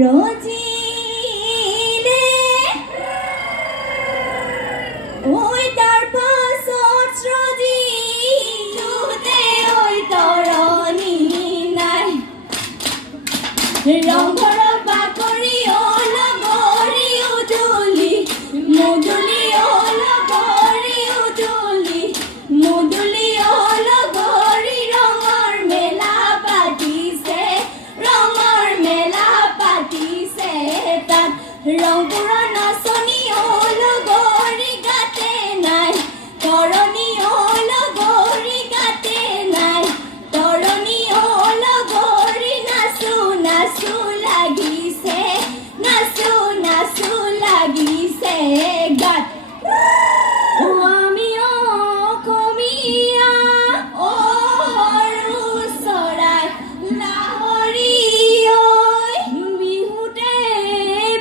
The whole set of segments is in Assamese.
ৰজিলে ঐ তাৰ পাছত ৰজিলোতে ঐ তৰণি নাই ৰংঘৰৰ বাকৰি অলগৰি উদুলি মুদুলি অলগৰি উদুলি মুদুলি অলগৰি ৰঙৰ মেলা পাতিছে তাত ৰংপুৰৰ নাচনি অলগৰি গাতে নাই তৰণি অলগৰি গাতে নাই তৰণি অলগৰি নাচো নাচো লাগিছে নাচো নাচো লাগিছে গাত আমি অসমীয়া সৰু চৰাই লাহৰী বিহুতে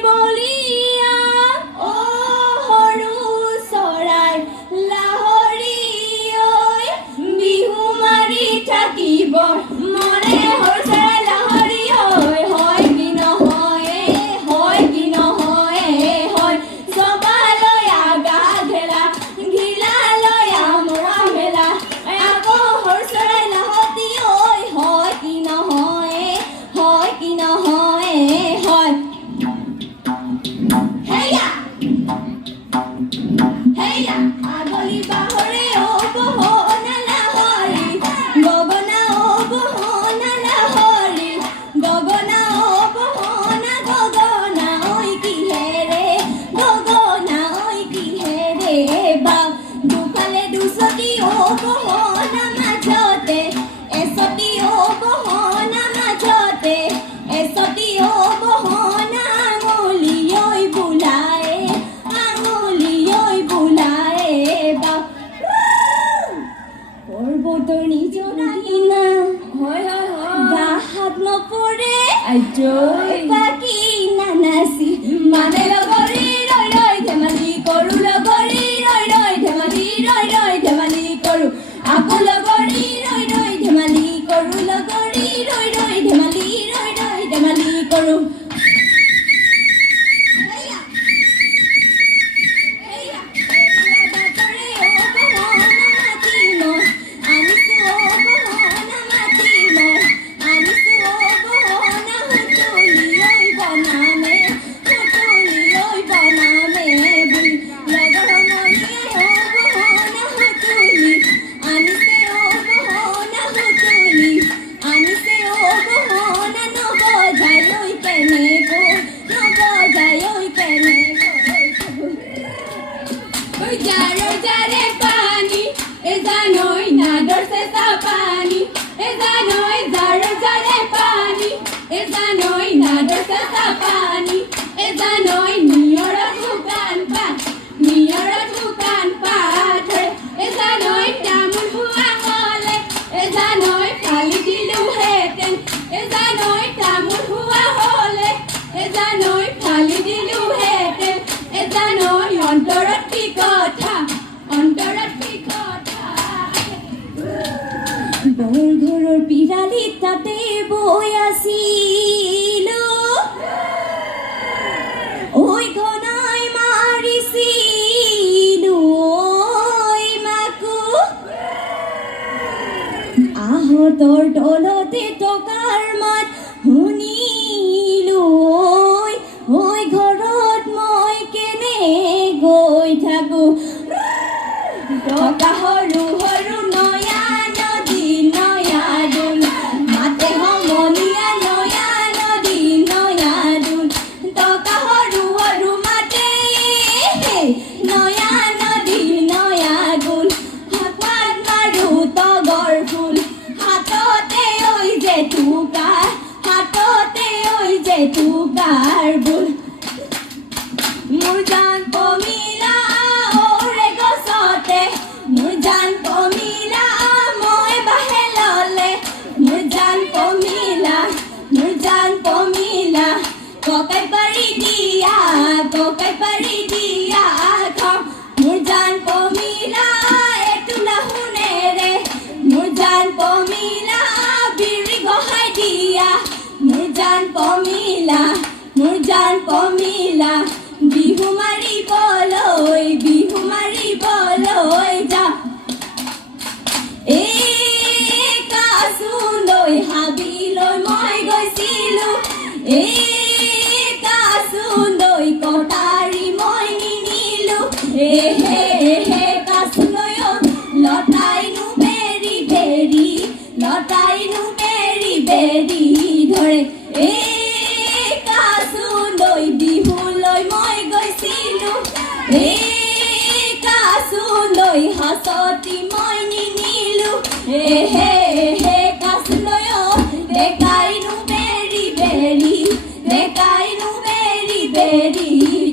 বলিয়া সৰু চৰাই লাহৰী বিহু মাৰি থাকিব মনে সৰু চৰাই লাহৰী হয় কি নহয় হয় জবালৈ আগা ঘেলা ঘিলালৈ আমৰা মেলা আকৌ সৰু চৰাই লাহতী হয় কি নহয় হয় হেয়া আগলি বাহৰে বহনা লাহৰী গগনা বহনা লাহৰী গগনা বহনা গগনা ঐ কিহেৰে বাও দুফালে দুচতি বহনা মাজতে এচতি বহনা মাজতে এচতি বহনা আঙুলি বোলায়ে বাও পৰ্বতৰ নিজৰা কিনা গা হাত নপৰে বাকী নানাচি মানে লগৰী ৰৈ ধেমালি কৰোঁ লগৰী ৰৈ ধেমালি কৰোঁ আকৌ লগৰী ৰৈ ধেমালি কৰোঁ লগৰী ৰৈ ধেমালি কৰোঁ Rojare pani, ezanoi nador se sapani, ezanoi zarojare pani, ezanoi nador se sapani, ezanoi niora dukan pat, ezanoi tamun hua hole, ezanoi pali dilu heten, ezanoi tamun hua hole, ezanoi pali dilu heten, ezanoi ontorat বৰঘৰৰ পিৰালি তাতে বৈ আছিলো ঐ ঘনাই মাৰিছিলো মাকো আহঁতৰ তলতে টকাৰ মাত শুনিলো ঐ ঘৰত মই কেনে গৈ থাকো টকা সৰু সৰু নয়া নদী নয়া দোল মাতে সমনীয়া নয়া নদী নয়া দোল টকা সৰু সৰু মাতে নয়া নদী নয়া দোল হাতত মাৰো তগৰ ফুল হাততে ঐ জেতুকাৰ বুল মোৰ জান কমিলা ওৰে গছতে মোৰ জান কমিলা মই বাহে ললে মোৰ জান কমিলা ককাই পাৰি দিয়া কমিলা বিহু মাৰিবলৈ যা কাচুলৈ হাবিলৈ মই গৈছিলোঁ কাচুলৈ কটাৰী মই নিনিলোঁ হে কাচুলৈ লতাইনো বেৰি ধৰে কাচুলৈ বিহুলৈ মই গৈছিলোঁ কাচুলৈ হাঁচতি মই নিনিলোঁ হে কাচুলৈ ডেকাইনো বেৰি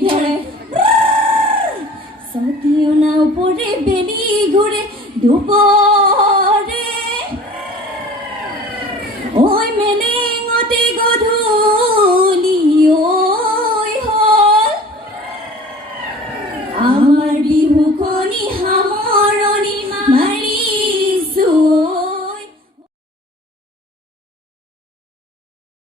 ধৰে সতীয়না ওপৰে বেলি ঘূৰে ধূপ